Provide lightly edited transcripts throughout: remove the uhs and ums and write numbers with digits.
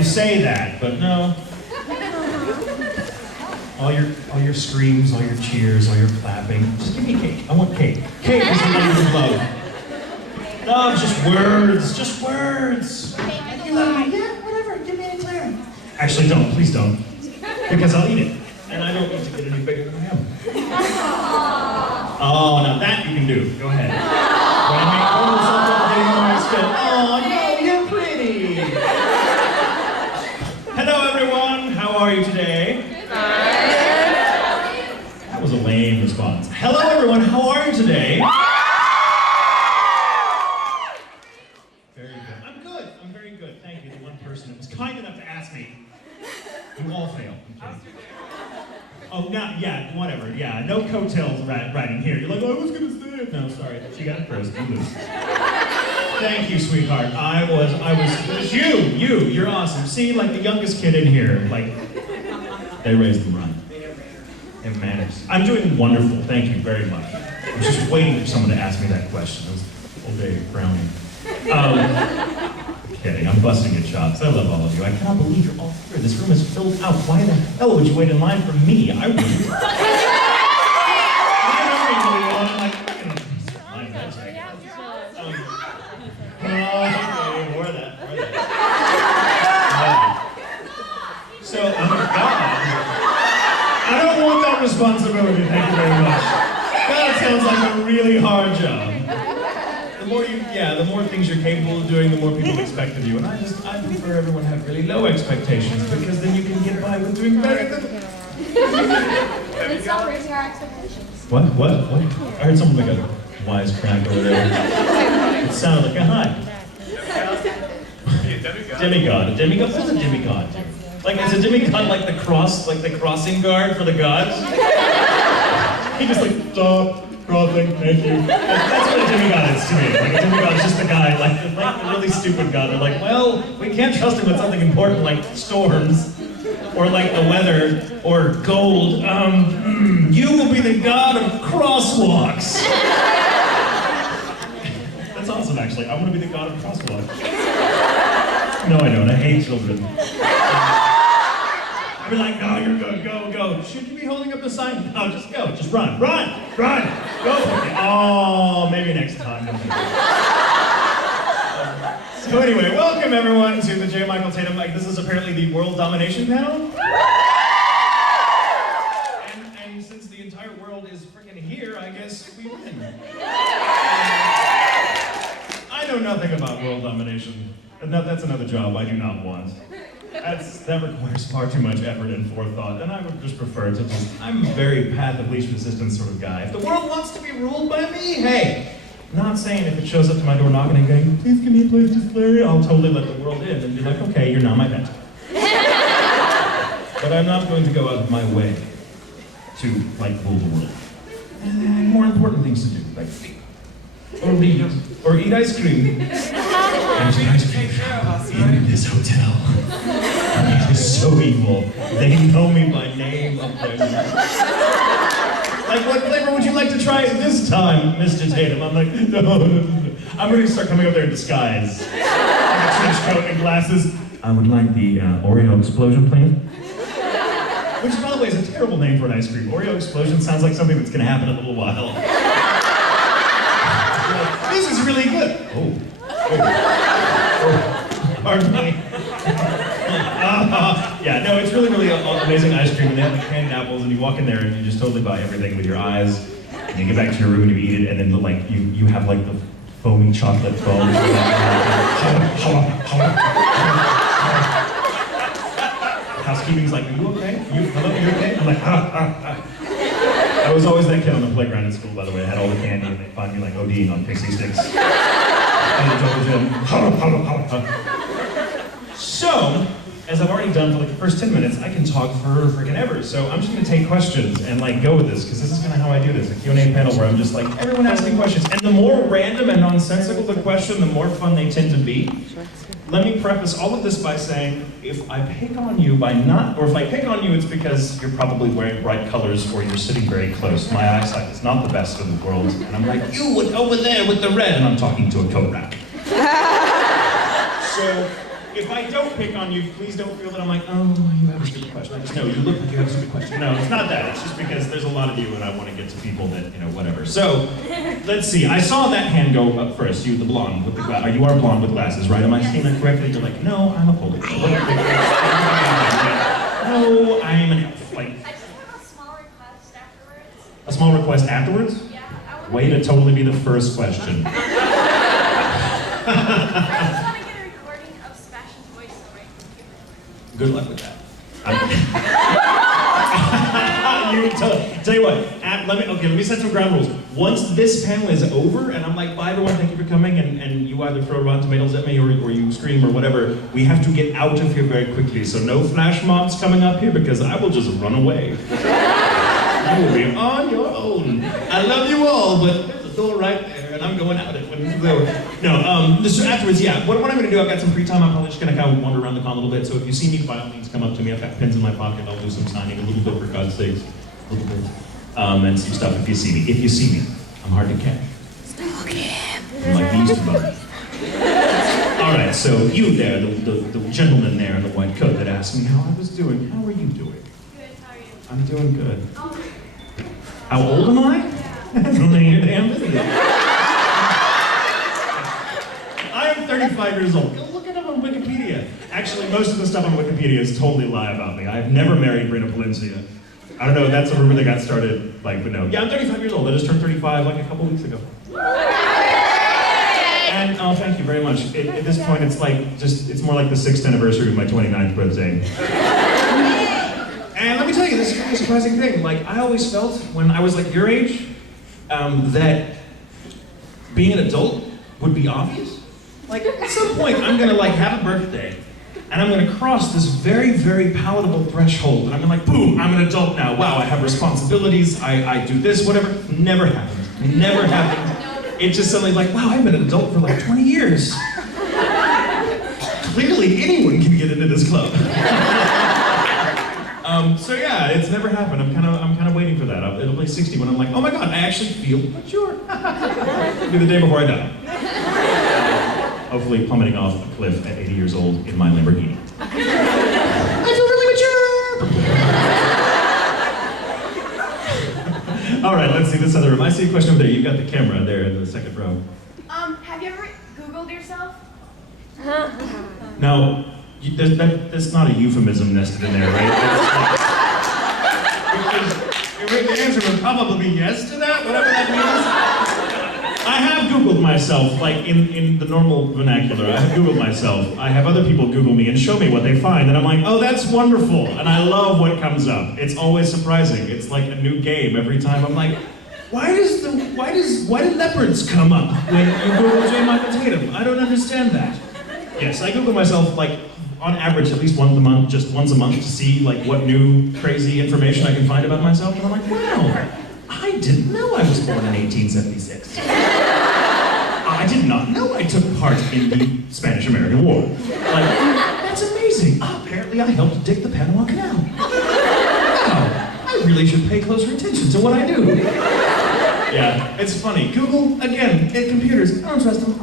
You say that, but no. All your screams, all your cheers, all your clapping. Just give me cake. I want cake. Cake is the language of love. Love, just words, just words. You love me? Yeah, whatever. Give me any time. Actually, don't. Please don't. Because I'll eat it. And I don't need to get any bigger than I am. Oh, now that you can do. Go ahead. When I make oh, no, you're pretty. Hello, everyone. How are you today? That was a lame response. Hello, everyone. How are you today? Very good. I'm good. I'm very good. Thank you. The one person that was kind enough to ask me. You all failed. Oh, no, yeah, whatever. Yeah, no coattails riding here. You're like, oh, I was gonna say it. No, sorry. She got it first. You lose. Thank you, sweetheart. It was you're awesome. See, like the youngest kid in here, like, they raised them right. It matters. I'm doing wonderful. Thank you very much. I was just waiting for someone to ask me that question. It was all day brownie. Kidding, I'm busting your chops. I love all of you. I cannot believe you're all here. This room is filled out. Why the hell would you wait in line for me? I wouldn't. So, oh my God. I don't want that responsibility, thank you very much. That sounds like a really hard job. The more things you're capable of doing, the more people expect of you. And I prefer everyone have really low expectations, because then you can get by with doing better than... It's not raising our expectations. What? I heard someone make a wise crack over there. It sounded like a hi. Demigod. A demigod? What's a demigod? Like, is a demigod like the crossing guard for the gods? He just like, stop. Thank you. That's what a demigod is to me. Like, a demigod is just the guy, like the really stupid god. They're like, well, we can't trust him with something important like storms, or like the weather, or gold. You will be the god of crosswalks. That's awesome, actually. I want to be the god of crosswalks. No, I don't. I hate children. I'd be like, no, you're good. Go. Should you be holding up the sign? No, just go. Just run. Go for it. Oh, maybe next time. So anyway, welcome everyone to the J. Michael Tatum. This is apparently the World Domination panel. And since the entire world is freaking here, I guess we win. I know nothing about world domination. That's another job I do not want. That requires far too much effort and forethought, and I would just prefer to I'm a very path of least resistance sort of guy. If the world wants to be ruled by me, hey, I'm not saying if it shows up to my door knocking and going, please give me a place to slay, I'll totally let the world in and be like, okay, you're not my pet. But I'm not going to go out of my way to, like, rule the world. And more important things to do, like sleep. Or read, or eat ice cream. There's ice cream in this hotel. It is so evil. They know me by name up there. Like, what flavor would you like to try this time, Mr. Tatum? I'm like, no. I'm going to start coming up there in disguise. Like a trench coat and glasses. I would like the Oreo explosion, please. Which, by the way, is a terrible name for an ice cream. Oreo explosion sounds like something that's going to happen in a little while. This is really good. Oh. Pardon me. Yeah, no, it's really amazing ice cream. And they have the canned apples, and you walk in there and you just totally buy everything with your eyes. And you get back to your room and you eat it, and then like you have like the foamy chocolate foam. Housekeeping's like, are you okay? Hello, you okay? I'm like, I was always that kid on the playground in school, by the way. I had all the candy, and they'd find me like ODing on pixie sticks. So, as I've already done for like the first 10 minutes, I can talk for freaking ever. So I'm just gonna take questions and like go with this, because this is kind of how I do this, a Q&A panel where I'm just like, everyone asks me questions. And the more random and nonsensical the question, the more fun they tend to be. Let me preface all of this by saying, if I pick on you if I pick on you, it's because you're probably wearing bright colors or you're sitting very close. My eyesight is not the best in the world. And I'm like, you over there with the red, and I'm talking to a coat rack. So, if I don't pick on you, please don't feel that I'm like, oh, you have a stupid question. I just know you look like you have a stupid question. No, it's not that. It's just because there's a lot of you and I want to get to people that, whatever. So, let's see. I saw that hand go up first. You, the blonde with the glasses. You are blonde with glasses, right? Am I saying that correctly? You're like, no, I'm a Polish. No, I'm an elf. Like, I just have a small request afterwards. a small request afterwards? Yeah. Way to totally be the first question. I just want to get a recording of Sebastian's voice on my computer. Good luck with that. Tell you what, let me set some ground rules. Once this panel is over, and I'm like, bye everyone, thank you for coming, and you either throw Rotten Tomatoes at me or you scream or whatever, we have to get out of here very quickly. So no flash mobs coming up here because I will just run away. You will be on your own. I love you all, but there's a door right there, and I'm going out it when it's over. No, so afterwards, yeah, what I'm going to do, I've got some free time. I'm probably just going to kind of wander around the con a little bit. So if you see me, by all means, come up to me. I've got pens in my pocket. I'll do some signing a little bit, for God's sakes. A little bit. And some stuff if you see me. If you see me, I'm hard to catch. I'm like these two buttons. All right, so you there, the gentleman there in the white coat that asked me how I was doing. How are you doing? Good, how are you? I'm doing good. Oh. How old am I? That's only your damn business. I am 35 years old. Go look it up on Wikipedia. Actually, most of the stuff on Wikipedia is totally lie about me. I've never married Brina Palencia. I don't know, that's a rumor that got started, but no. Yeah, I'm 35 years old. I just turned 35 like a couple weeks ago. And, oh, thank you very much. At this point, it's like, it's more like the 6th anniversary of my 29th birthday. And let me tell you, this is a really surprising thing. Like, I always felt, when I was like your age, that being an adult would be obvious. Like, at some point, I'm gonna like have a birthday, and I'm gonna cross this very, very palatable threshold, and I'm gonna like, boom, I'm an adult now. Wow, I have responsibilities, I do this, whatever. Never happened. Never happened. It's just suddenly like, wow, I've been an adult for like 20 years. Clearly, anyone can get into this club. So yeah, it's never happened. I'm kind of waiting for that. It'll be 60 when I'm like, oh my god, I actually feel mature. It'll be the day before I die. Hopefully plummeting off a cliff at 80 years old in my Lamborghini. I feel really mature! All right, let's see this other room. I see a question over there. You've got the camera there in the second row. Have you ever Googled yourself? Now, that's not a euphemism nested in there, right? The answer would probably be yes to that, whatever that means. I have Googled myself, like in the normal vernacular. I have Googled myself. I have other people Google me and show me what they find, and I'm like, oh, that's wonderful, and I love what comes up. It's always surprising. It's like a new game every time. I'm like, why do leopards come up when you Google J. Michael Tatum? I don't understand that. Yes, I Google myself like on average at least once a month to see like what new crazy information I can find about myself, and I'm like, wow, I didn't know I was born in 1876. I did not know I took part in the Spanish-American War. Like, that's amazing. Apparently I helped dig the Panama Canal. Wow, I really should pay closer attention to what I do. Yeah, it's funny. Google, again, computers, I don't trust them.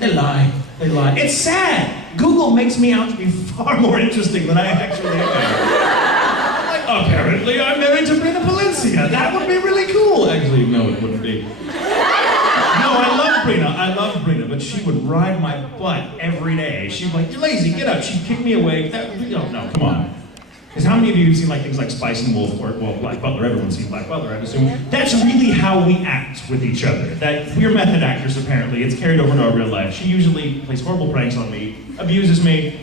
They lie. It's sad. Google makes me out to be far more interesting than I actually am. Like, apparently I'm married to Brina Palencia. That would be really cool. Actually, no, it wouldn't be. No, I love Brina, but she would ride my butt every day. She'd be like, you're lazy, get up. She'd kick me away. No, come on. Because how many of you have seen like things like Spice and Wolf or, well, Black Butler? Everyone's seen Black Butler, I assume. That's really how we act with each other. That we're method actors, apparently. It's carried over into our real life. She usually plays horrible pranks on me, abuses me,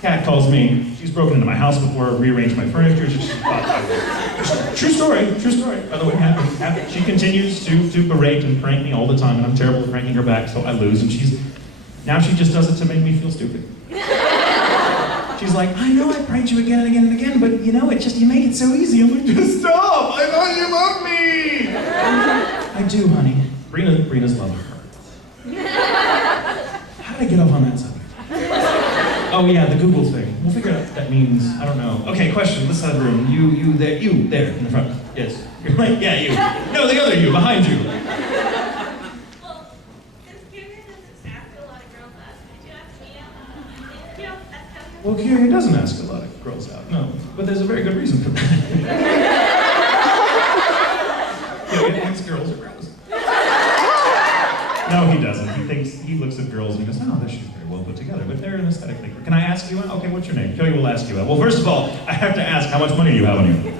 catcalls me. She's broken into my house before, rearranged my furniture. True story, by the way, happened. She continues to berate and prank me all the time, and I'm terrible at pranking her back, so I lose, and now she just does it to make me feel stupid. She's like, I know I pranked you again and again and again, but you make it so easy. I'm like, just stop! I thought you loved me! I do, honey. Brina's love hurts. How did I get off on that subject? Oh yeah, the Google thing. We'll figure out what that means. I don't know. Okay, question, this side of the room. You there in the front. Yes. You're like, yeah, you. No, the other you, behind you. Well, this computer doesn't ask a lot of girls that. Did you ask me? Well, Kiri doesn't ask a lot of girls out, no. But there's a very good reason for that. Kiri thinks girls are gross. No, he doesn't. He looks at girls and he goes, oh, she's very well put together. But they're an aesthetic thinker. Can I ask you out? Okay, what's your name? Kiri will ask you out. Well, first of all, I have to ask, how much money do you have on you?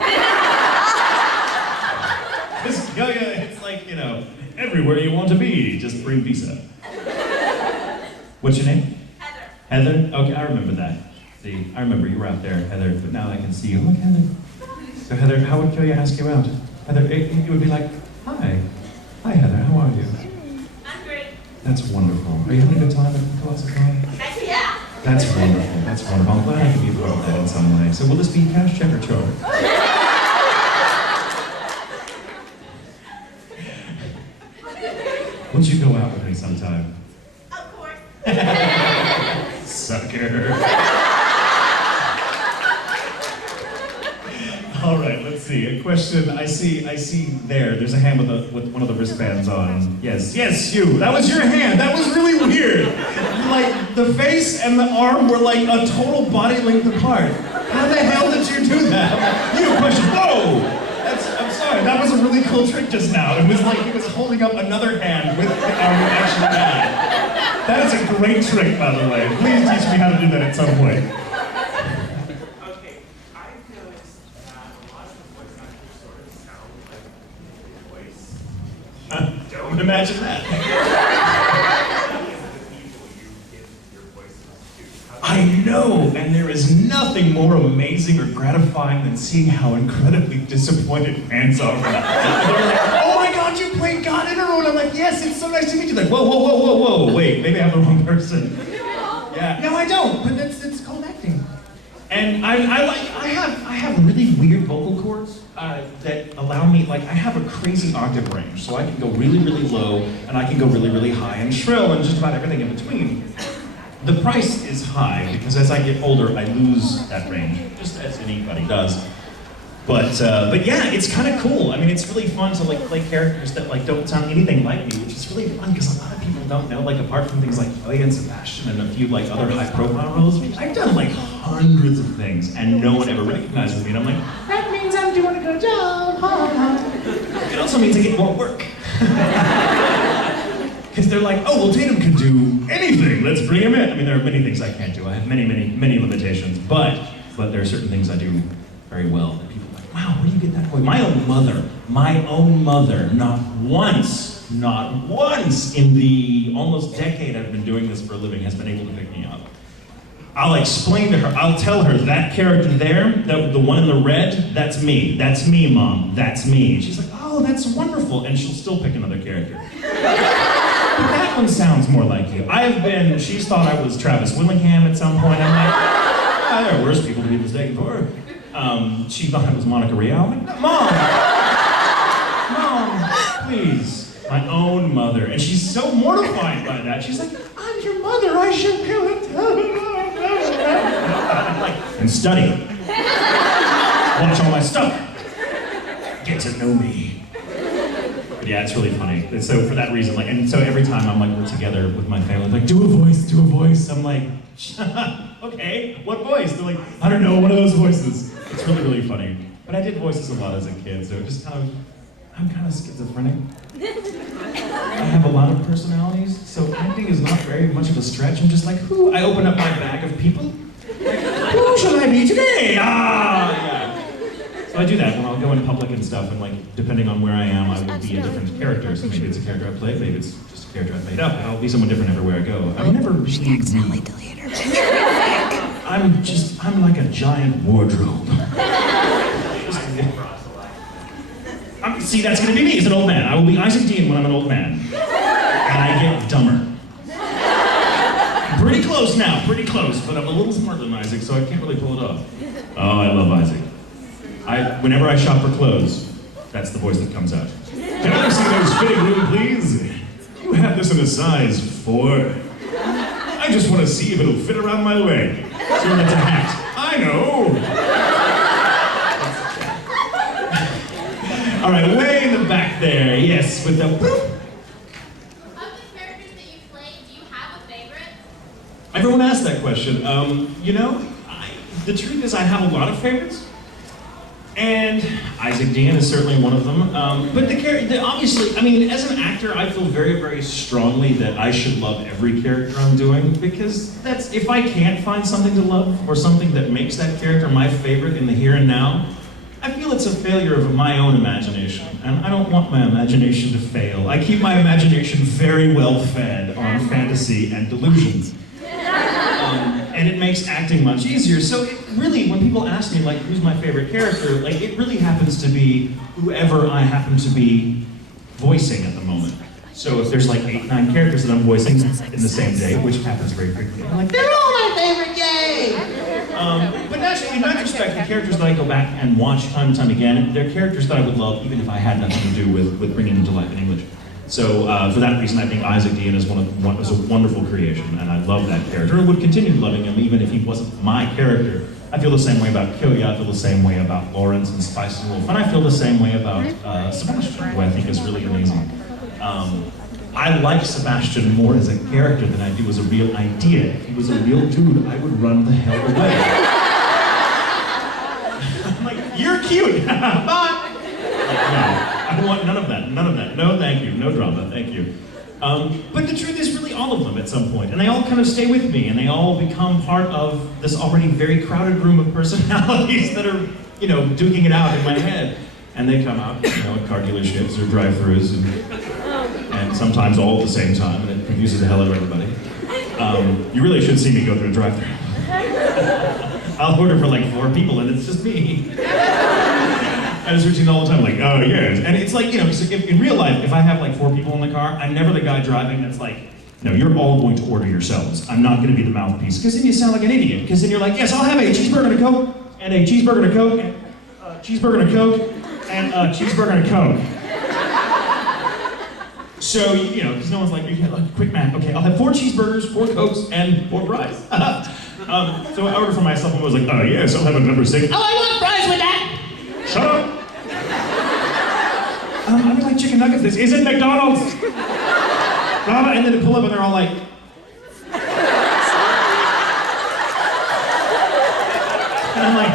It's like, everywhere you want to be. Just bring Visa. What's your name? Heather. Heather? Okay, I remember that. See, I remember you were out there, Heather, but now I can see you. Look, Heather. So Heather, how would Kiri ask you out? Heather, you would be like, hi. Hi, Heather, how are you? I'm great. That's wonderful. Are you having a good time at Colossalcon? Yeah. That's wonderful. That's wonderful. I'm glad I can be a part of that in some way. So will this be cash, check, or charge? Would you go out with me sometime? Of course. Sucker. All right, let's see. A question. I see there. There's a hand with one of the wristbands on. Yes, you. That was your hand. That was really weird. Like the face and the arm were like a total body length apart. How the hell did you do that? You have a question. Whoa! I'm sorry. That was a really cool trick just now. It was like he was holding up another hand with the arm he actually had. That is a great trick, by the way. Please teach me how to do that at some point. Don't imagine that. I know, and there is nothing more amazing or gratifying than seeing how incredibly disappointed fans are. They're like, oh my God, you played God in a Row, and I'm like, yes, it's so nice to meet you. Like, whoa, wait, maybe I have the wrong person. Yeah, no, I don't, but it's called acting. And I have really weird vocal cords that allow me, I have a crazy octave range, so I can go really, really low, and I can go really, really high and shrill, and just about everything in between. The price is high, because as I get older, I lose that range, just as anybody does. But yeah, it's kind of cool. I mean, it's really fun to play characters that don't sound anything like me, which is really fun, because a lot of people don't know, apart from things like Joey and Sebastian and a few other high-profile roles, I've done hundreds of things, and no one ever recognizes me, and I'm like, that means I'm doing a good job, It also means I get more work. Because they're like, oh, well, Tatum can do anything, let's bring him in. I mean, there are many things I can't do. I have many limitations, but there are certain things I do very well that people are like, wow, where do you get that voice? My own mother, not once in the almost decade I've been doing this for a living has been able to pick me up. I'll explain to her, I'll tell her, that character there, the one in the red, that's me, Mom, that's me. And she's like, oh, that's wonderful, and she'll still pick another character. That one sounds more like you. She's thought I was Travis Willingham at some point. I'm like, there are worse people to be mistaken for. She thought I was Monica Rial. I'm like, Mom, please. My own mother. And she's so mortified by that. She's like, I'm your mother, I should be able to tell you. And study. Watch all my stuff. Get to know me. But yeah, it's really funny. And so for that reason, and so every time I'm we're together with my family, do a voice. I'm like, okay, what voice? They're like, I don't know, one of those voices. It's really, really funny. But I did voices a lot as a kid, so just I'm kind of schizophrenic. I have a lot of personalities, so acting is not very much of a stretch. I'm just like, who? I open up my bag of people. Who shall I be today? Yeah. So I do that when I'll go in public and stuff, and depending on where I am, I will be a different character. So maybe it's a character I play, maybe it's just a character I've made up, and I'll be someone different everywhere I go. I've never really... accidentally deleted her. I'm like a giant wardrobe. See, that's gonna be me as an old man. I will be Isaac Dean when I'm an old man. And I get dumber. Pretty close now, but I'm a little smarter than Isaac, so I can't really pull it off. Oh, I love Isaac. Whenever I shop for clothes, that's the voice that comes out. Can I see those fitting room, please? You have this in a size 4. I just want to see if it'll fit around my leg. So it's a hat. I know. All right, way in the back there. Yes, with the whoop. Of the characters that you played, do you have a favorite? I Everyone asks that question. You know, the truth is I have a lot of favorites. And Isaac Dean is certainly one of them. But obviously, I mean, as an actor, I feel very, very strongly that I should love every character I'm doing, because if I can't find something to love or something that makes that character my favorite in the here and now, I feel it's a failure of my own imagination. And I don't want my imagination to fail. I keep my imagination very well fed on fantasy and delusions. And it makes acting much easier. So really, when people ask me, like, who's my favorite character, like, it really happens to be whoever I happen to be voicing at the moment. So if there's like 8, 9 characters that I'm voicing in the same day, which happens very frequently, I'm like, they're all my favorite, yay! But naturally, in retrospect, the characters that I go back and watch time and time again, they're characters that I would love even if I had nothing to do with bringing them to life in English. So for that reason, I think Isaac Dean is was a wonderful creation, and I love that character, and would continue loving him even if he wasn't my character. I feel the same way about Kilya, I feel the same way about Lawrence and Spice and Wolf, and I feel the same way about Sebastian, who I think is really amazing. I like Sebastian more as a character than I do as a real idea. If he was a real dude, I would run the hell away. I'm like, you're cute, bye! No. I don't want none of that, none of that. No, thank you, no drama, thank you. But the truth is really all of them at some point, and they all kind of stay with me, and they all become part of this already very crowded room of personalities that are, you know, duking it out in my head. And they come out, you know, at car dealerships or drive-thrus, and sometimes all at the same time, and it confuses the hell out of everybody. You really should see me go through a drive-thru. I'll order for like 4 people, and it's just me. I was routine all the time, like, oh yes. And it's like, you know, so in real life, if I have like 4 people in the car, I'm never the guy driving that's like, no, you're all going to order yourselves. I'm not going to be the mouthpiece, because then you sound like an idiot. Because then you're like, yes, I'll have a cheeseburger and a Coke, and a cheeseburger and a Coke, and a cheeseburger and a Coke, and a cheeseburger and a Coke. So, you know, because no one's like, quick math, okay, I'll have 4 cheeseburgers, 4 Cokes, and 4 fries. So I ordered for myself and was like, oh yes, I'll have a number 6. Oh, I want fries with that! Shut up! I would like chicken nuggets. This isn't McDonald's! And then they pull up and they're all like... And I'm like,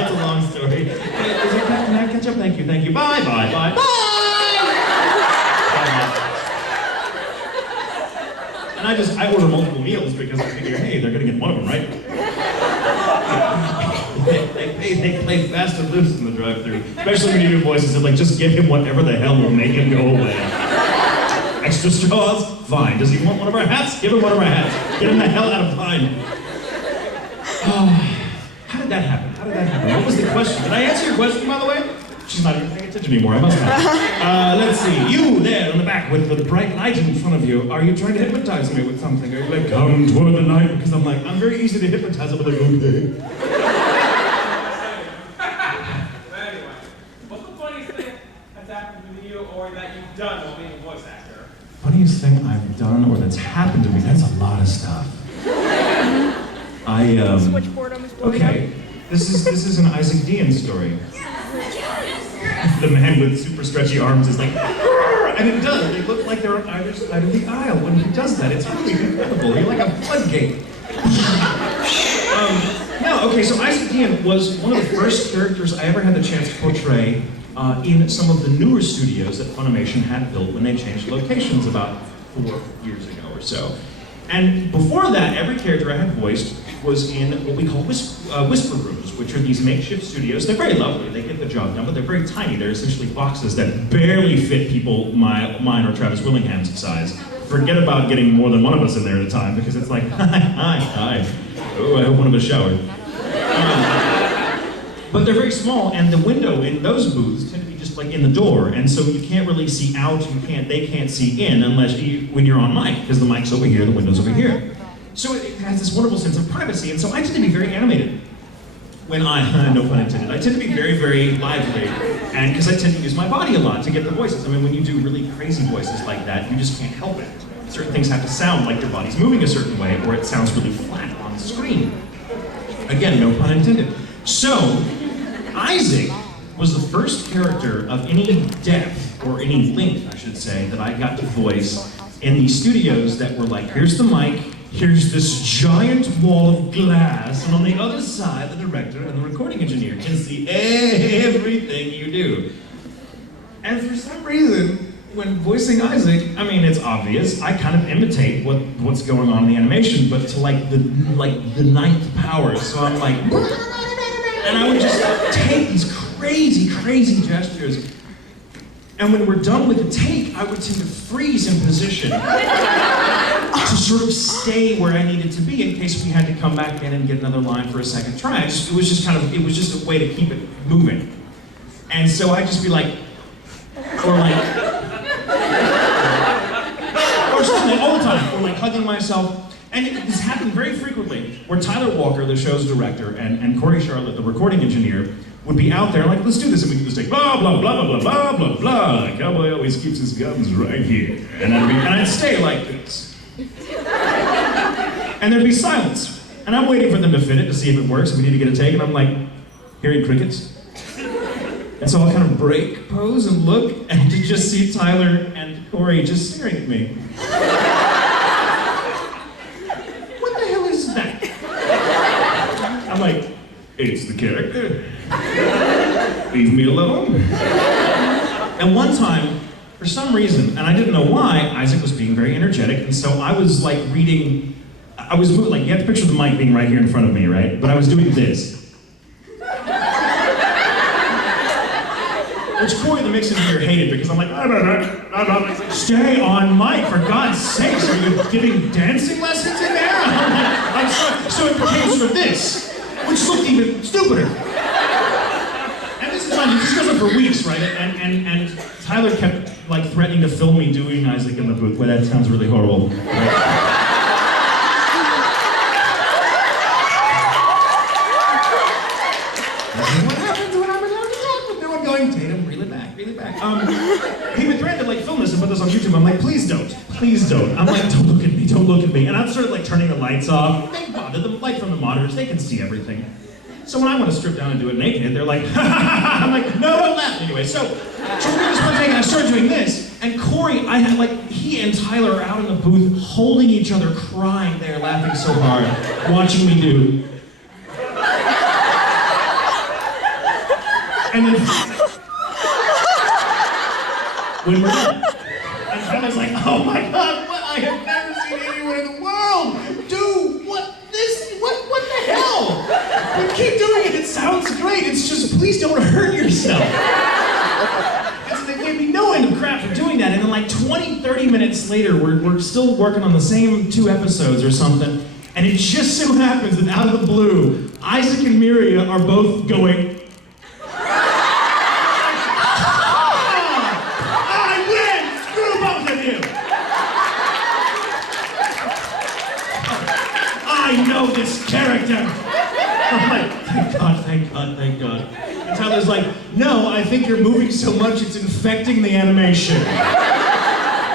it's a long story. Is it can I catch up? Thank you, thank you. Bye, bye, bye, bye! And I order multiple meals because I figure, hey, they're gonna get one of them, right? They play fast and loose in the drive-thru, especially when you do voices that like, just give him whatever the hell will make him go away. Extra straws? Fine. Does he want one of our hats? Give him one of our hats. Get him the hell out of line. How did that happen? How did that happen? What was the question? Did I answer your question, by the way? She's not even paying attention anymore, I must have. Let's see, you there in the back with the bright light in front of you, are you trying to hypnotize me with something? Are you like, come toward the night? Because I'm like, I'm very easy to hypnotize, I'm like, okay. Anyway, what's the funniest thing that's happened to you or that you've done while being a voice actor? Funniest thing I've done or that's happened to me, that's a lot of stuff. Switchboard on his board. Okay, this is an Isaac Dean story. The man with super stretchy arms is like, and it does. They look like they're on either side of the aisle when he does that. It's really incredible. You're like a floodgate. Okay, so Isaac Dean was one of the first characters I ever had the chance to portray in some of the newer studios that Funimation had built when they changed locations about 4 years ago or so. And before that, every character I had voiced was in what we call whisper rooms, which are these makeshift studios. They're very lovely, they get the job done, but they're very tiny. They're essentially boxes that barely fit people mine or Travis Willingham's size. Forget about getting more than one of us in there at a time, because it's like, hi. Oh, I hope one of us showered. But they're very small, and the window in those booths tend to be just like in the door, and so you can't really see out, they can't see in unless when you're on mic, because the mic's over here, the window's over here. So it has this wonderful sense of privacy, and so I tend to be very animated. When no pun intended, I tend to be very, very lively, and because I tend to use my body a lot to get the voices. I mean, when you do really crazy voices like that, you just can't help it. Certain things have to sound like your body's moving a certain way, or it sounds really flat on the screen. Again, no pun intended. So, Isaac was the first character of any depth, or any length, I should say, that I got to voice in these studios that were like, here's the mic, here's this giant wall of glass, and on the other side, the director and the recording engineer can see everything you do. And for some reason, when voicing Isaac, I mean, it's obvious, I kind of imitate what's going on in the animation, but to like the ninth power. So I'm like, and I would just take these crazy gestures. And when we're done with the take, I would tend to freeze in position to sort of stay where I needed to be in case we had to come back in and get another line for a second try. It was just a way to keep it moving. And so I'd just be like, or something all the time, or like hugging myself. And this happened very frequently, where Tyler Walker, the show's director, and Corey Charlotte, the recording engineer, would be out there like, let's do this, and we can just take blah, blah, blah, blah, blah, blah, blah, blah. The cowboy always keeps his guns right here. And I'd stay like this. And there'd be silence. And I'm waiting for them to fit it to see if it works, and we need to get a take, and I'm like, hearing crickets. And so I'll kind of break, pose, and look, and to just see Tyler and Corey just staring at me. What the hell is that? I'm like, it's the character. Leave me alone. And one time, for some reason, and I didn't know why, Isaac was being very energetic, and so I was like reading, I was moving, like, you have to picture the mic being right here in front of me, right? But I was doing this. Which Corey, the mix engineer, hated because I'm like, stay on mic, for God's sakes, are you giving dancing lessons in there? I'm sorry. So it became sort of this, which looked even stupider. And this is fine, this goes on for weeks, right? And Tyler kept like threatening to film me doing Isaac in the booth. Well, that sounds really horrible. Right? Tatum, reel it back. He would threaten to like film this and put this on YouTube. I'm like, please don't. I'm like, don't look at me. And I'm sort of like turning the lights off. They bother the light from the monitors, they can see everything. So when I want to strip down and do it naked, they're like, ha ha ha. I'm like, no, don't laugh. Anyway, so we did this one thing and I started doing this. And Corey, I had like, he and Tyler are out in the booth holding each other, crying. They're laughing so hard, watching me do. And then when we're done, and Tyler's like, oh my God, what? I have never seen anyone in the world do what the hell? We keep doing it, it sounds great, it's just, please don't hurt yourself. And so they gave me no end of crap for doing that, and then like 20, 30 minutes later, we're still working on the same 2 episodes or something, and it just so happens that out of the blue, Isaac and Miria are both going, I know this character! I'm like, thank God. And Tyler's like, no, I think you're moving so much it's infecting the animation.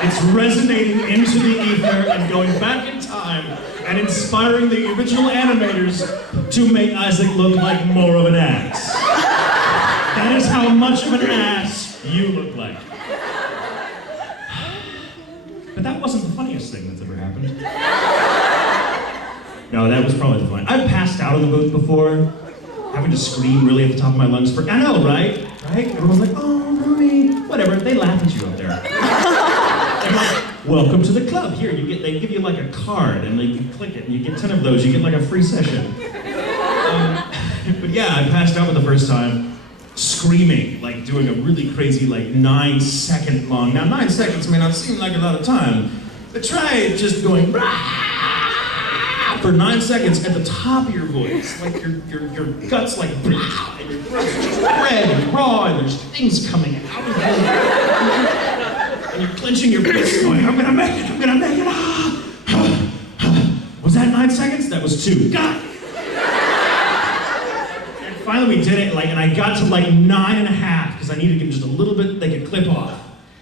It's resonating into the ether and going back in time and inspiring the original animators to make Isaac look like more of an ass. That is how much of an ass you look like. But that wasn't the funniest thing that's ever happened. No, that was probably the funny. I've passed out in the booth before, having to scream really at the top of my lungs for, I know, right? Everyone's like, oh, mommy, whatever, they laugh at you up there. They're like, welcome to the club. Here, they give you like a card, and you click it, and you get 10 of those, you get like a free session. But yeah, I passed out for the first time, screaming, like doing a really crazy, like 9-second long. Now 9 seconds may not seem like a lot of time, but try just going, rah! For 9 seconds at the top of your voice, like your guts like, and your throat's just red and raw, and there's things coming out of you. And you're clenching your fists going, I'm gonna make it. Was that 9 seconds? That was 2. God! And finally we did it, and I got to like 9.5, because I needed to give just a little bit they could clip off.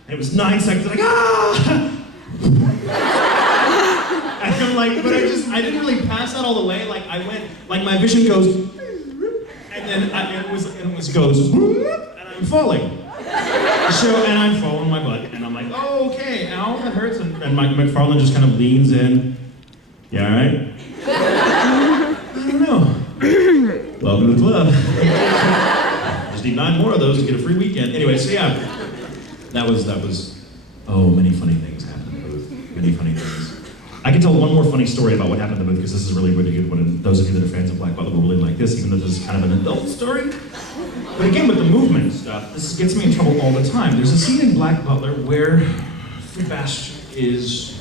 And it was 9 seconds, like, ah! And I'm like, but I didn't really pass out all the way. Like I went, like my vision goes, and then it goes, and I'm falling. And I'm falling on my butt, and I'm like, oh, okay, ow, that hurts. And Mike McFarlane just kind of leans in, You alright? I don't know. Welcome to the club. Just need 9 more of those to get a free weekend. Anyway, so yeah, that was, oh, many funny things happened in the booth. Many funny things. I can tell one more funny story about what happened in the booth, because this is really good one. Those of you that are fans of Black Butler will really like this, even though this is kind of an adult story. But again, with the movement stuff, this gets me in trouble all the time. There's a scene in Black Butler where Sebastian is...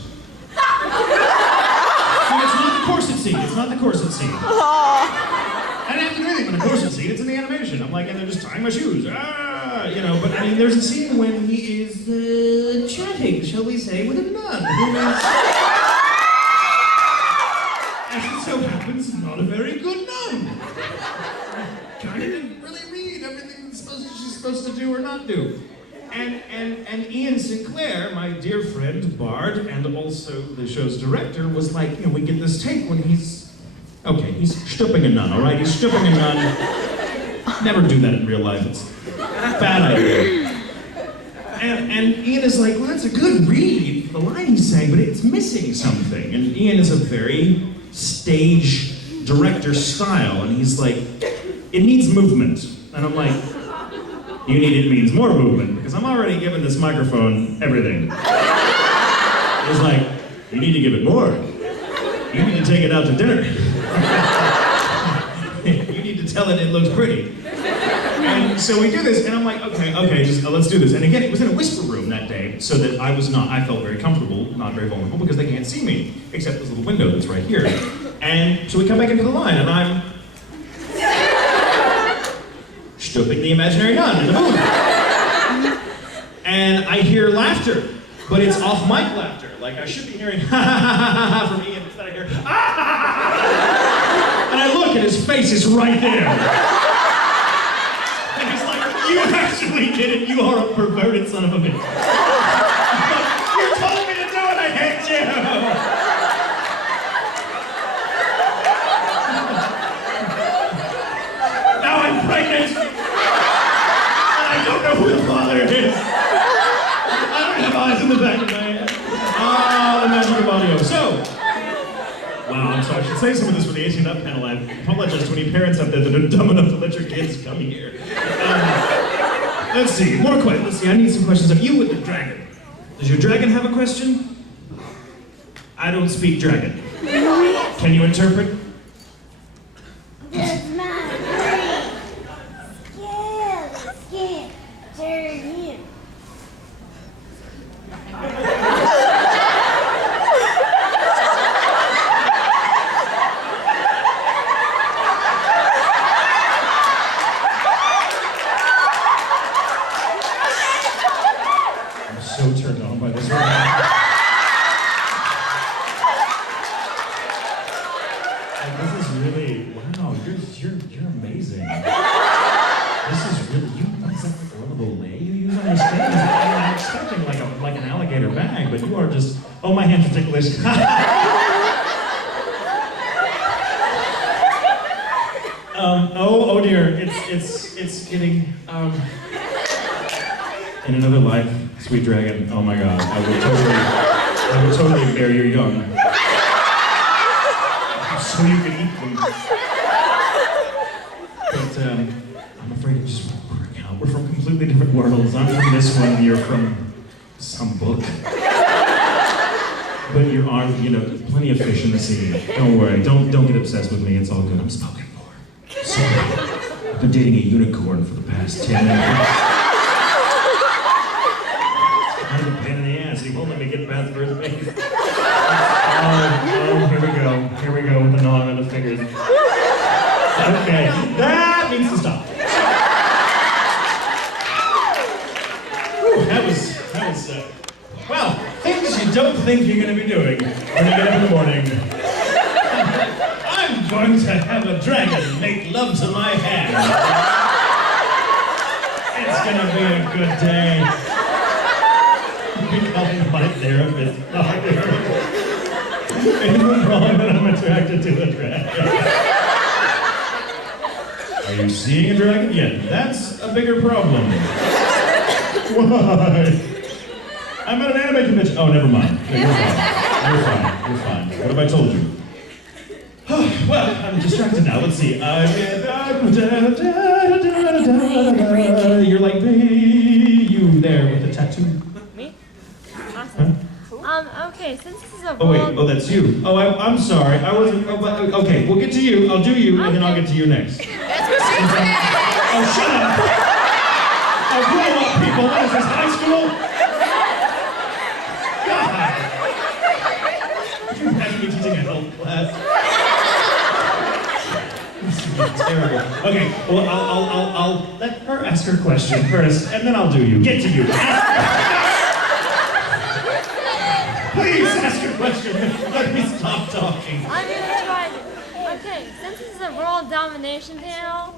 No, it's not the corset scene. It's not the corset scene. I didn't have to do anything with the corset scene. It's in the animation. I'm like, and they're just tying my shoes. You know, but I mean, there's a scene when he is chatting, shall we say, with a nun who is, as it so happens, not a very good nun. Kind of didn't really read everything she's supposed to do or not do. And Ian Sinclair, my dear friend, Bard, and also the show's director, was like, you know, we get this take when he's stripping a nun, all right? He's stripping a nun. Never do that in real life. It's a bad idea. And Ian is like, well, that's a good read, the line he's saying, but it's missing something. And Ian is a very stage director style, and he's like, it needs movement. And I'm like, you need it means more movement, because I'm already giving this microphone everything. It's like, you need to give it more. You need to take it out to dinner. You need to tell it looks pretty. And so we do this, and I'm like, okay, just let's do this. And again, it was in a whisper room that day, so that I felt very comfortable, not very vulnerable, because they can't see me, except this little window that's right here. And so we come back into the line, and I'm stripping the imaginary nun in the booth. And I hear laughter, but it's off mic laughter. Like I should be hearing ha ha ha ha ha from Ian, instead I hear ha ha ha ha. And I look and his face is right there. And he's like, you actually did it, you are a perverted son of a bitch. You told me to do it, I hate you. Now I'm pregnant. I don't know who the father is. I don't have eyes in the back of my head. Ah, the magic of audio. So, wow, I'm sorry. I should say some of this for the 18 Up panel. I apologize to any parents out there that are dumb enough to let your kids come here. Let's see, more questions. Let's see, I need some questions of you with the dragon. Does your dragon have a question? I don't speak dragon. Can you interpret? Does my brain skin turn you? I'm so turned on by this right now. This is really, wow, you're amazing. This is really, is that like a little lei you use on your skin? I'm expecting like an alligator bag, but you are just, oh, my hands are ticklish. Oh dear, it's getting, in another life, sweet dragon, oh my God, I would totally bear your young. So you can eat them. But I'm afraid it just won't work out. We're from completely different worlds. I'm from this one, you're from some book. But you are, plenty of fish in the sea. Don't worry, don't get obsessed with me, it's all good. I'm spoken for. Sorry. I've been dating a unicorn for the past 10 minutes. I'm a pain in the ass, he won't let me get past first base. Oh, here we go with the gnawing of the fingers. Okay, that needs to stop. Whew, that was, well, things you don't think you're going to be doing when you get up in the morning. I'm going to have a dragon make love to my hand. It's going to be a good day. Become my therapist. Anything wrong that I'm attracted to a dragon? Are you seeing a dragon yet? That's a bigger problem. Why? I'm at an anime convention. Oh, never mind. You're fine. You're fine. What have I told you? Well, I'm distracted now. Let's see. You're like you there with the tattoo. Me? Huh? Okay, since this is a Oh wait. world... Oh, that's you. Oh, I'm sorry. I wasn't. Oh, but, okay, we'll get to you. I'll do you, and then I'll get to you next. That's what she said. Oh, shut up! Oh, grow up, people. What is this, high school? God! You have me teaching a health class. This is terrible. Okay, well, I'll let her ask her question first, and then I'll do you. Get to you. Please ask your question. Let me stop talking. I'm gonna try it. Okay, since this is a world domination panel,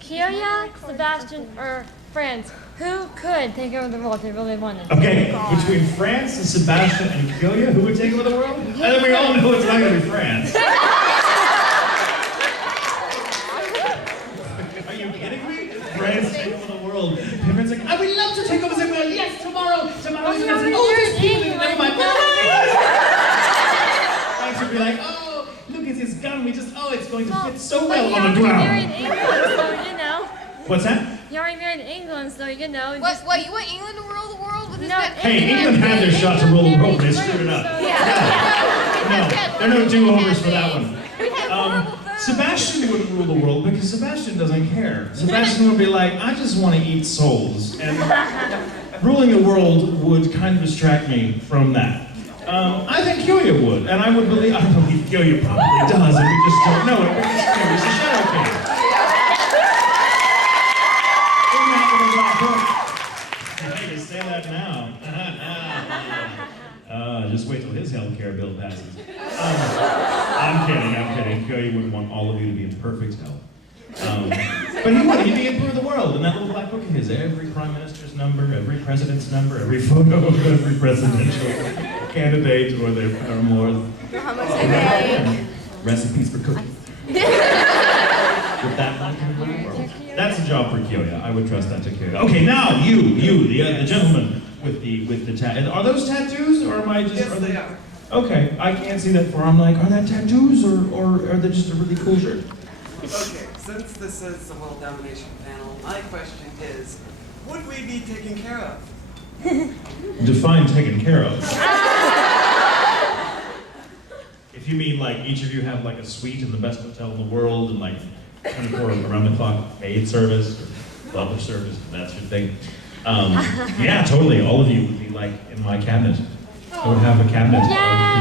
Kyoya, Sebastian, or France, who could take over the world if they really wanted? Okay, between France and Sebastian and Kyoya, who would take over the world? And then we all know it's not going to be France. Are you kidding me? France take over the world. Parents like, I would love to take over the world. Yes, tomorrow. Tomorrow's you're going to in people. England. Never mind. France would be like, oh, look at this gun. It's going to fit so well on the ground. You're in England, so you know. What's that? You're in England, so you know. What, you want England to rule the world with this? Hey, England had their shot to rule the world, they screwed it up. No, there are no do-overs for that one. Sebastian wouldn't rule the world because Sebastian doesn't care. Sebastian would be like, I just want to eat souls. And ruling the world would kind of distract me from that. I think Kyoya would, and I believe Kyoya probably does, and we just don't know it because Kyoya's the Shadow King. Isn't that little black book? Hey, you say that now. Just wait till his healthcare bill passes. I'm kidding. Kyoya would want all of you to be in perfect health. But he would. He'd be emperor of the world. And that little black book of his, every prime minister's number, every president's number, every photo of every presidential candidate, or more. How much they make. Recipes for cooking. With that one can rule the world. That's a job for Kyoya. I would trust that to Kyoya. Okay, now you, the gentleman with the tattoo. Are those tattoos, or am I just? Yes, they are. Okay, I can't see that far. I'm like, are that tattoos, or are they just a really cool shirt? Okay, since this is the World Domination panel, my question is, would we be taken care of? Define taken care of. If you mean like each of you have like a suite in the best hotel in the world and like 24 around the clock maid service or butler service, if that's your thing. Yeah, totally. All of you would be like in my cabinet. I would have a cabinet of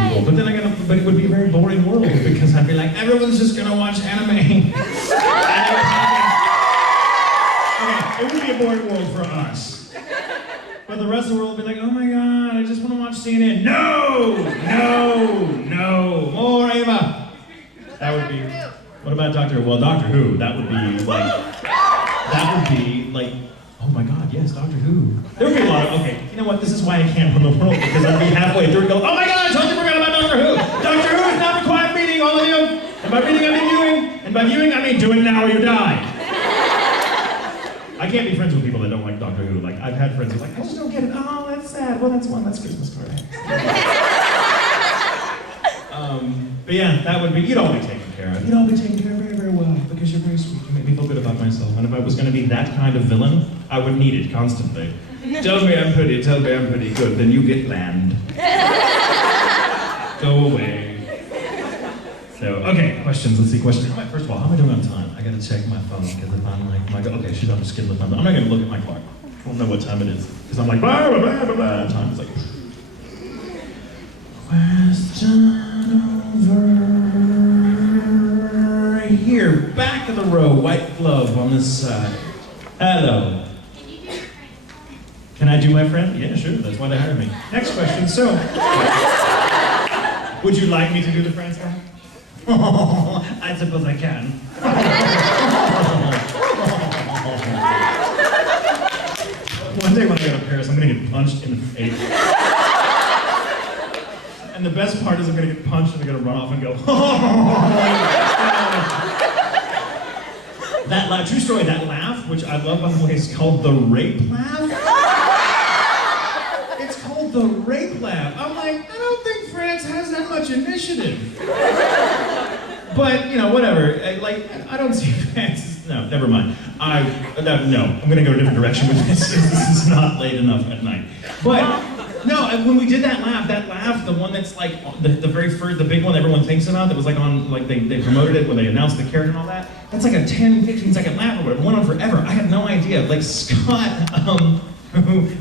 people. But then but it would be a very boring world because I'd be like, everyone's just gonna watch anime. Okay, it would be a boring world for us. But the rest of the world would be like, oh my god, I just want to watch CNN. No! More Ava! That would be. What about Doctor Who? Well, Doctor Who, that would be like, oh my god, yes, Doctor Who. There would be a lot of, okay, you know what, this is why I can't run the world, because I'd be halfway through and go, oh my god, I totally forgot about Doctor Who! Doctor Who is now required meeting, all of you! And by reading, I mean viewing, and by viewing, I mean do it now or you die. I can't be friends with people that don't like Doctor Who. Like, I've had friends who are like, I just don't get it. Oh, that's sad. Well, that's one. That's Christmas card. But yeah, that would be, you'd all be taken care of. You'd all be taken care of very, very well because you're very sweet. You make me feel good about myself. And if I was going to be that kind of villain, I would need it constantly. Tell me I'm pretty. Good. Then you get banned. Go away. So, okay, questions. Let's see, questions. First of all, how am I doing on time? I gotta check my phone, because if I'm like, okay, shoot, I'm just kidding with my phone. I'm not gonna look at my clock. I don't know what time it is, because I'm like, blah, blah, blah, blah, blah. Time is like, question over here, back of the row, white glove on this side. Hello. Can I do my friend? Yeah, sure, that's why they hired me. Next question, so, would you like me to do the friend's guy? I suppose I can. One day when I go to Paris, I'm gonna get punched in the face. And the best part is I'm gonna get punched and I'm gonna run off and go, That laugh, true story, that laugh, which I love by the way, is called the rape laugh. It's called the rape laugh. I'm like, I don't think France that much initiative. But, you know, whatever. I don't see fans. No, never mind. No, I'm gonna go a different direction with this. This is not late enough at night. But, no, when we did that laugh, the one that's like, the very first, the big one everyone thinks about, that was like on, like they promoted it when they announced the character and all that, that's like a 10, 15 second laugh or whatever. It went on forever. I had no idea. Like Scott,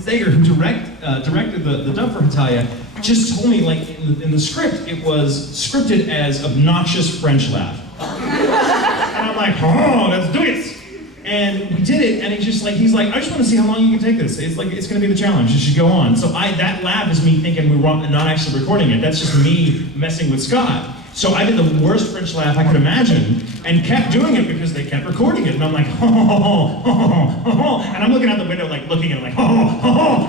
Sager, who directed the dub for Hitalia, just told me, like, in the script, it was scripted as obnoxious French laugh. And I'm like, oh, let's do it! And we did it, and he's like, I just want to see how long you can take this. It's like, it's gonna be the challenge, it should go on. So that laugh is me thinking we're not actually recording it. That's just me messing with Scott. So I did the worst French laugh I could imagine, and kept doing it because they kept recording it. And I'm like, ho, ho, ho, ho, ho, ho, ho. And I'm looking out the window, like, looking at it, like, ho, ho, ho, ho, ho, ho.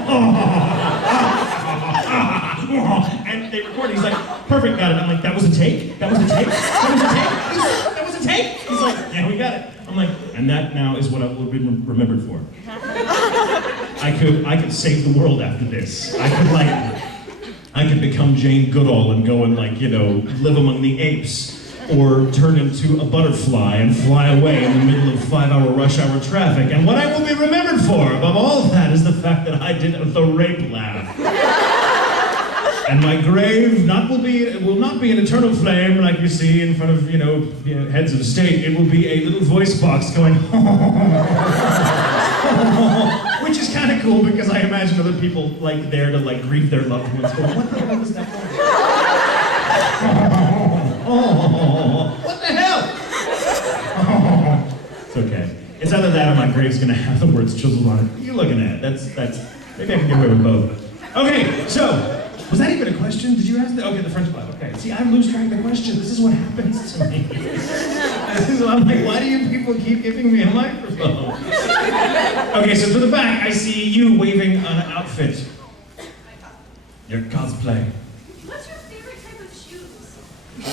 And they record it, he's like, perfect, got it. I'm like, that was a take? That was a take? That was a take? That was a take? He's like, yeah, we got it. I'm like, and that now is what I will be remembered for. I could save the world after this. I could become Jane Goodall and go and, like, you know, live among the apes, or turn into a butterfly and fly away in the middle of 5-hour rush hour traffic. And what I will be remembered for, above all of that, is the fact that I did the rape laugh. And my grave will not be an eternal flame like you see in front of, you know, heads of state. It will be a little voice box going, which is kind of cool because I imagine other people, like, there to, like, grieve their loved ones going, what the hell was that going? What the hell? It's okay. It's either that or my grave's gonna have the words chiseled on it. What are you looking at? That's, maybe I can get away with both. Okay, so, was that even a question? Did you ask that? Okay, the French clap. Okay. See, I lose track of the question. This is what happens to me. I'm like, why do you people keep giving me a microphone? Okay, so to the back, I see you waving an outfit. Your cosplay. What's your favorite type of shoes?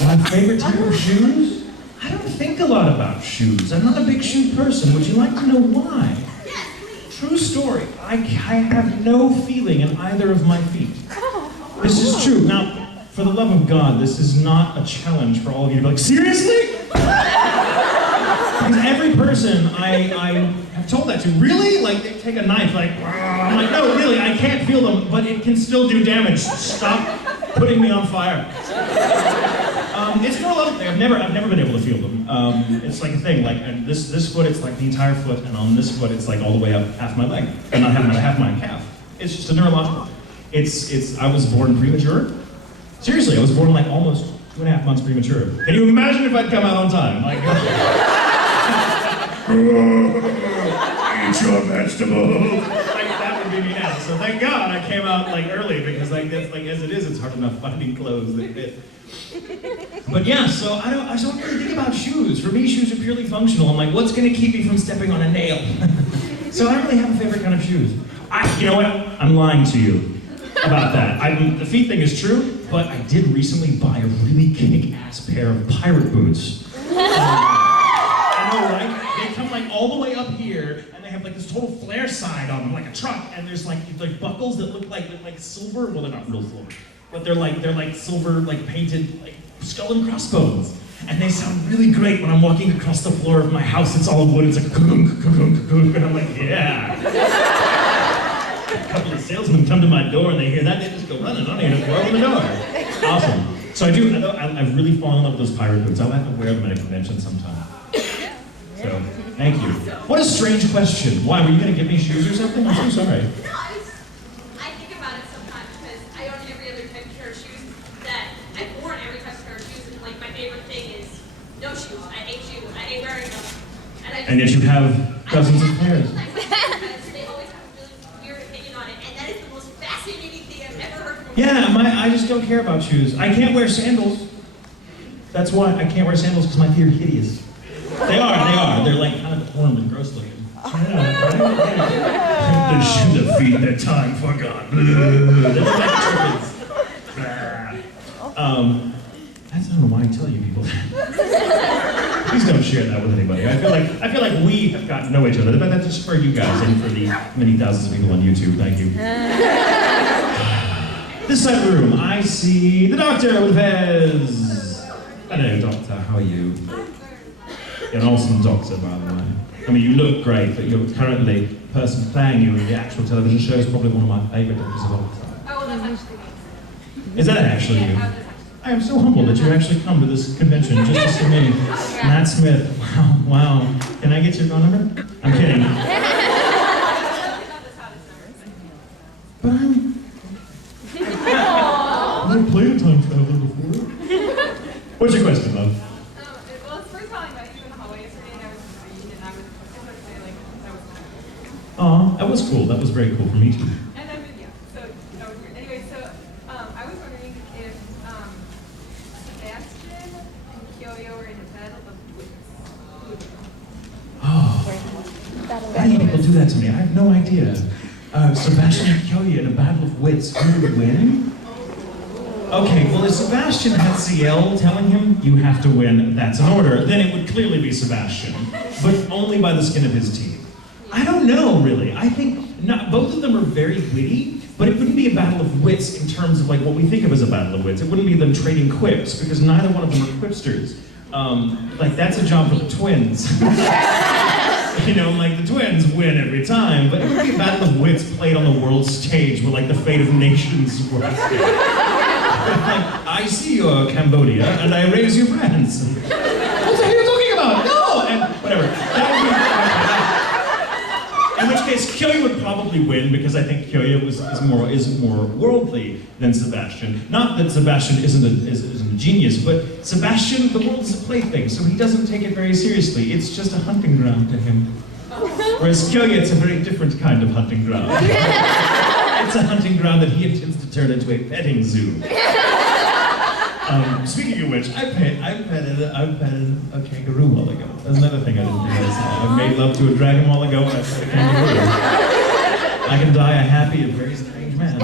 My favorite type of shoes? I don't think a lot about shoes. I'm not a big shoe person. Would you like to know why? Yes, please. True story. I have no feeling in either of my feet. This is true. Now, for the love of God, this is not a challenge for all of you to be like, seriously? Because every person I have told that to, really? Like, they take a knife, like, I'm like, no, really, I can't feel them, but it can still do damage. Stop putting me on fire. It's for a lot of things. I've never been able to feel them. It's like a thing, like, and this foot, it's like the entire foot, and on this foot, it's like all the way up half my leg, and not half my calf. It's just a neurological. I was born premature. Seriously, I was born like almost 2.5 months premature. Can you imagine if I'd come out on time? Like, eat your vegetables. Like, that would be me now. So thank God I came out like early, because like that's like as it is, it's hard enough finding clothes that fit. But yeah, so I don't really think about shoes. For me, shoes are purely functional. I'm like, what's gonna keep me from stepping on a nail? So I don't really have a favorite kind of shoes. You know what? I'm lying to you about that. The feet thing is true, but I did recently buy a really kick-ass pair of pirate boots. I know, right? They come like all the way up here, and they have like this total flare side on them, like a truck, and there's like buckles that look like silver. Well, they're not real silver, but they're like silver, like painted, like skull and crossbones. And they sound really great when I'm walking across the floor of my house. It's all wood. It's like ka-kunk, ka-kunk, ka-kunk, and I'm like, yeah. A couple of salesmen come to my door and they hear that, they just go running. I don't even go open the door. Awesome. So I've really fallen in love with those pirate boots. I'll have to wear them at a convention sometime. So, thank you. What a strange question. Why, were you going to give me shoes or something? I'm so sorry. No, I think about it sometimes because I own every other type of pair of shoes that I've worn every type of pair of shoes, and like my favorite thing is no shoes. I hate shoes. I hate wearing them. And yet you have dozens of pairs. Because they always have a really weird opinion on it, and that is the most fascinating thing I've ever heard from Yeah, I just don't care about shoes. I can't wear sandals. That's why I can't wear sandals, because my feet are hideous. They are. They're like kind of deformed and gross looking. The shoes of feet that time forgot. They look like turtles. I don't know why I tell you people that. Please don't share that with anybody. I feel like we have gotten to know each other, but that's just for you guys and for the many thousands of people on YouTube. Thank you. This side of the room, I see the doctor with Fez. Hello, doctor. How are you? You're an awesome doctor, by the way. I mean, you look great, but you're currently the person playing you in the actual television show is probably one of my favorite doctors of all time. Oh, well, that's actually me. Is that actually you? Yeah, I am so humbled that you actually come to this convention just to see me. Matt Smith. Wow, wow. Can I get your phone number? I'm kidding. But I've played a time traveler before. What's your question, love? well, it's first calling about you in the hallway yesterday, and I was reading, and I was going to say, like, that was cool. Aw, that was cool. That was very cool for me too. And then, yeah, so that was weird. Anyway, so I was wondering if Sebastian and Kyo-Yo were in a battle of wits. Who would win? Oh, why do people do that to me? I have no idea. Sebastian and Kyo-Yo in a battle of wits. Who would win? Okay, well, if Sebastian had CL telling him, you have to win, that's an order, then it would clearly be Sebastian, but only by the skin of his teeth. I don't know, really. I think both of them are very witty, but it wouldn't be a battle of wits in terms of like what we think of as a battle of wits. It wouldn't be them trading quips, because neither one of them are quipsters. Like, that's a job for the twins. You know, like, the twins win every time, but it would be a battle of wits played on the world stage where, like, the fate of nations were at stake. Like, I see your Cambodia, and I raise your France. What the hell are you talking about? No! And whatever. That would be, in which case, Kyo-Yo would probably win, because I think Kyo-Yo is more worldly than Sebastian. Not that Sebastian isn't a genius, but Sebastian, the world is a plaything, so he doesn't take it very seriously. It's just a hunting ground to him. Whereas Kyo-Yo, it's a very different kind of hunting ground. It's a hunting ground that he intends to turn into a petting zoo. Speaking of which, I petted a kangaroo a while ago. That's another thing I didn't do. I made love to a dragon a while ago, and I petted a kangaroo. I can die a happy and very strange man.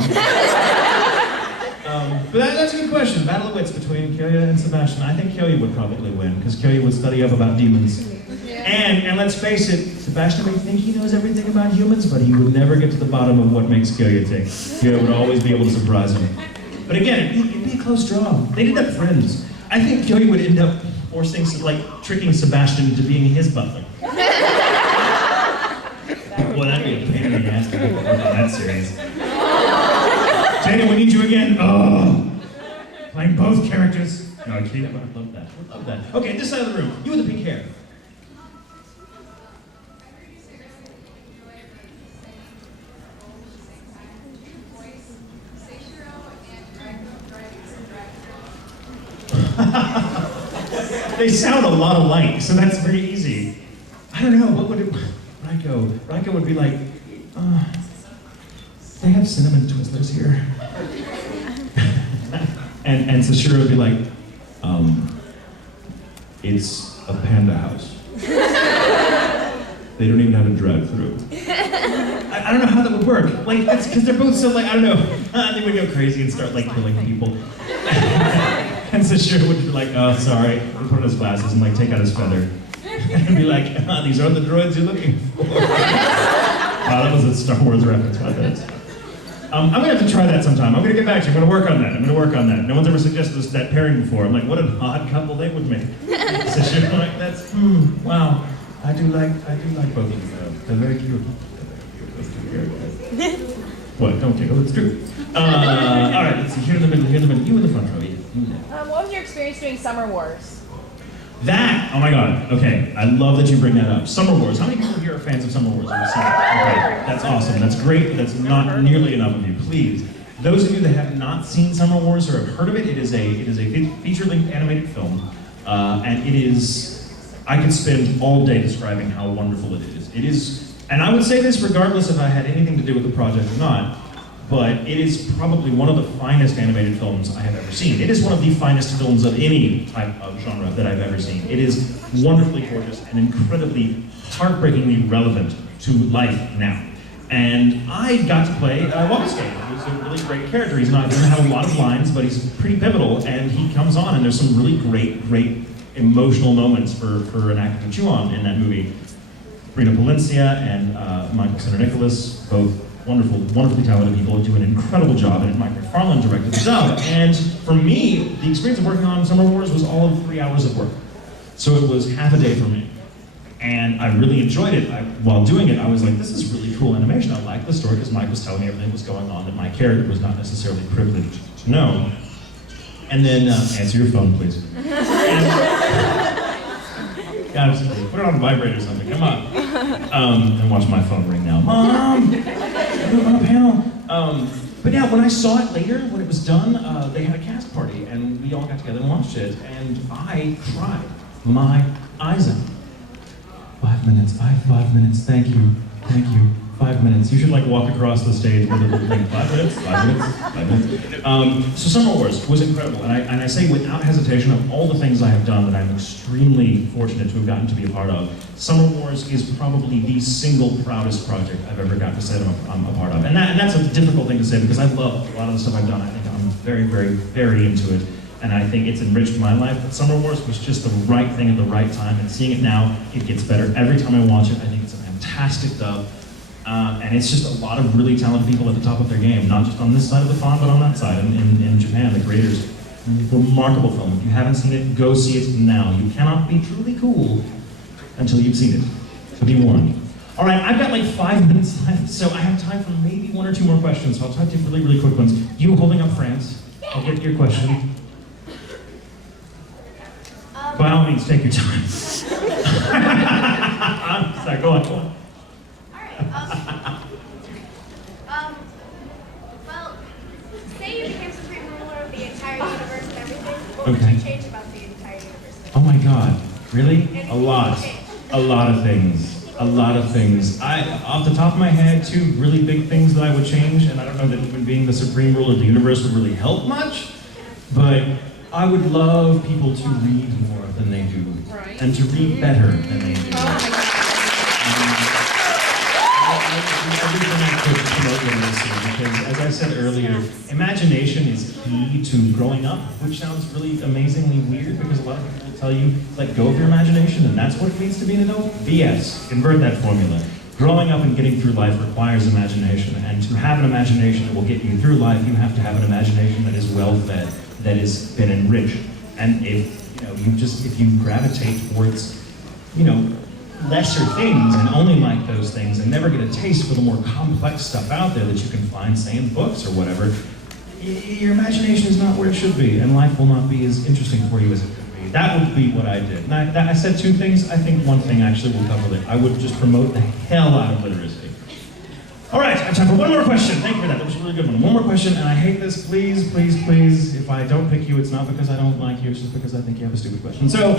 But that's a good question. Battle of wits between Kyo-Yo and Sebastian. I think Kyo-Yo would probably win, because Kyo-Yo would study up about demons. And let's face it, Sebastian may think he knows everything about humans, but he would never get to the bottom of what makes Kyo-Yo tick. Kyo-Yo would always be able to surprise him. But again, it'd be a close draw. They'd end up friends. I think Kyo-Yo would end up tricking Sebastian into being his butler. Boy, that'd be a pain in the ass to get that serious. Tatum, we need you again. Oh, playing both characters. No, I can't. I love that. I love that. Okay, this side of the room. You with the pink hair. They sound a lot alike, so that's very easy. I don't know, what would it... Raiko would be like, they have cinnamon Twizzlers here. and Sashiro would be like, it's a panda house. They don't even have a drive-through. I don't know how that would work. Like, that's because they're both so like, I don't know. They would go crazy and start like killing people. And Sashiro would be like, oh, sorry, and put on his glasses and like take out his feather. And be like, these aren't the droids you're looking for. Wow, that was a Star Wars reference, my bad. I'm gonna have to try that sometime. I'm gonna get back to you, I'm gonna work on that. No one's ever suggested that pairing before. I'm like, what an odd couple they would make. Sashiro, like, that's, wow. I do like both of you. They're very cute. Those two characters. What, don't giggle, it's true. All right, let's see, here in the middle, you in the front row, yeah. What was your experience doing Summer Wars? That, oh my god, okay, I love that you bring that up. Summer Wars, how many people here are fans of Summer Wars? Okay, that's awesome, that's great, but that's not nearly enough of you, please. Those of you that have not seen Summer Wars or have heard of it, it is a feature-length animated film, and it is, I could spend all day describing how wonderful it is. It is, and I would say this regardless if I had anything to do with the project or not, but it is probably one of the finest animated films I have ever seen. It is one of the finest films of any type of genre that I've ever seen. It is wonderfully gorgeous and incredibly, heartbreakingly relevant to life now. And I got to play Wabiskate, who's a really great character. He doesn't have a lot of lines, but he's pretty pivotal, and he comes on, and there's some really great emotional moments for an actor to chew on in that movie. Rena Palencia and Michael Center Nicholas, both wonderful, wonderfully talented people who do an incredible job, and Mike McFarlane directed the dub. And for me, the experience of working on Summer Wars was all of 3 hours of work. So it was half a day for me. And I really enjoyed it. While doing it, I was like, this is really cool animation. I like the story because Mike was telling me everything that was going on that my character was not necessarily privileged to know. And then, answer your phone, please. God, put it on vibrate or something, come on. And watch my phone ring now. Mom! I'm on a panel. But yeah, when I saw it later, when it was done, they had a cast party, and we all got together and watched it, and I cried my eyes out. 5 minutes, 5 minutes, thank you, 5 minutes. You should like walk across the stage with a little thing, 5 minutes, 5 minutes, 5 minutes. So Summer Wars was incredible, and I say without hesitation of all the things I have done that I'm extremely fortunate to have gotten to be a part of, Summer Wars is probably the single proudest project I've ever got to say that I'm a part of. And that's a difficult thing to say because I love a lot of the stuff I've done. I think I'm very, very, very into it. And I think it's enriched my life, but Summer Wars was just the right thing at the right time, and seeing it now, it gets better every time I watch it. I think it's a fantastic dub, and it's just a lot of really talented people at the top of their game, not just on this side of the pond, but on that side, in Japan, the creators. Remarkable film. If you haven't seen it, go see it now. You cannot be truly cool until you've seen it, so be warned. All right, I've got like 5 minutes left, so I have time for maybe 1 or 2 more questions, so I'll try to do really, really quick ones. You holding up France, I'll get to your question. By all means, take your time. Sorry, go on. Alright, well, say you became supreme ruler of the entire universe and everything, what would you change about the entire universe? Oh my God, really? A lot of things. A lot of things. Off the top of my head, 2 really big things that I would change, and I don't know that even being the supreme ruler of the universe would really help much, but I would love people to read more than they do, and to read better than they do. I do everything I could to promote literacy, because as I said earlier, imagination is key to growing up, which sounds really amazingly weird, because a lot of people will tell you, let go of your imagination, and that's what it means to be an adult. BS. Convert that formula. Growing up and getting through life requires imagination, and to have an imagination that will get you through life, you have to have an imagination that is well-fed, that has been enriched. And if you gravitate towards, lesser things and only like those things and never get a taste for the more complex stuff out there that you can find, say, in books or whatever, your imagination is not where it should be, and life will not be as interesting for you as it could be. That would be what I did. And I said 2 things. I think 1 thing actually will cover it. I would just promote the hell out of literacy. All right, I have time for 1 more question. Thank you for that. That was a really good one. 1 more question, and I hate this. Please, please, please. If I don't pick you, it's not because I don't like you. It's just because I think you have a stupid question. So,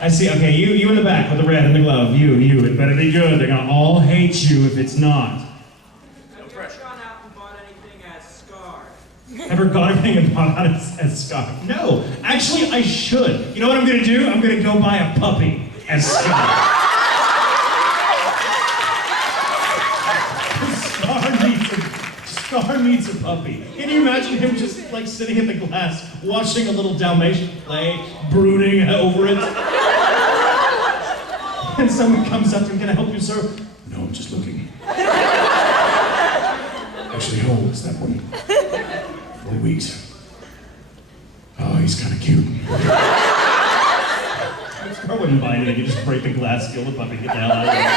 I see. Okay, you in the back with the red and the glove. You. It better be good. They're gonna all hate you if it's not. Have you ever gone out and bought anything at Scar? Ever gone anything and bought out as Scar? No. Actually, I should. You know what I'm gonna do? I'm gonna go buy a puppy as Scar. Scar meets a puppy. Can you imagine him just like sitting at the glass, watching a little Dalmatian play, brooding over it? And someone comes up to him, can I help you, sir? No, I'm just looking. Actually, how old is that one? 4 weeks. Oh, he's kind of cute. Scar wouldn't buy anything, you just break the glass, steal the puppy, get the hell out of there.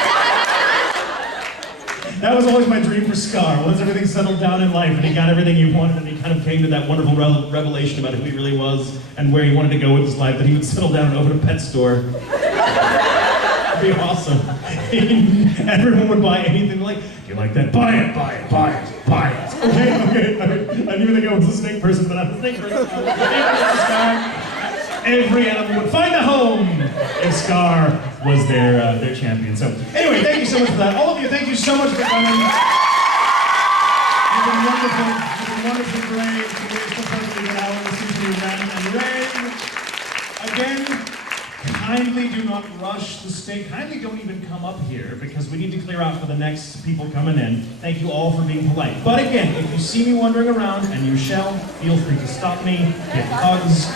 That was always my dream for Scar. Once everything settled down in life and he got everything he wanted and he kind of came to that wonderful revelation about who he really was and where he wanted to go with his life, that he would settle down and open a pet store. That'd be awesome. Everyone would buy anything like, do you like that? Buy it, buy it, buy it, buy it. Okay. I didn't even think I was a snake person, but I'm a snake person. Every animal would find a home if Scar was their champion. So anyway, thank you so much for that. All of you, thank you so much for coming. You've been wonderful. You've been wonderfully great. It's so perfectly good hour listening to Ren and Ray. Again, kindly do not rush the stage. Kindly don't even come up here because we need to clear out for the next people coming in. Thank you all for being polite. But again, if you see me wandering around, and you shall, feel free to stop me, give hugs,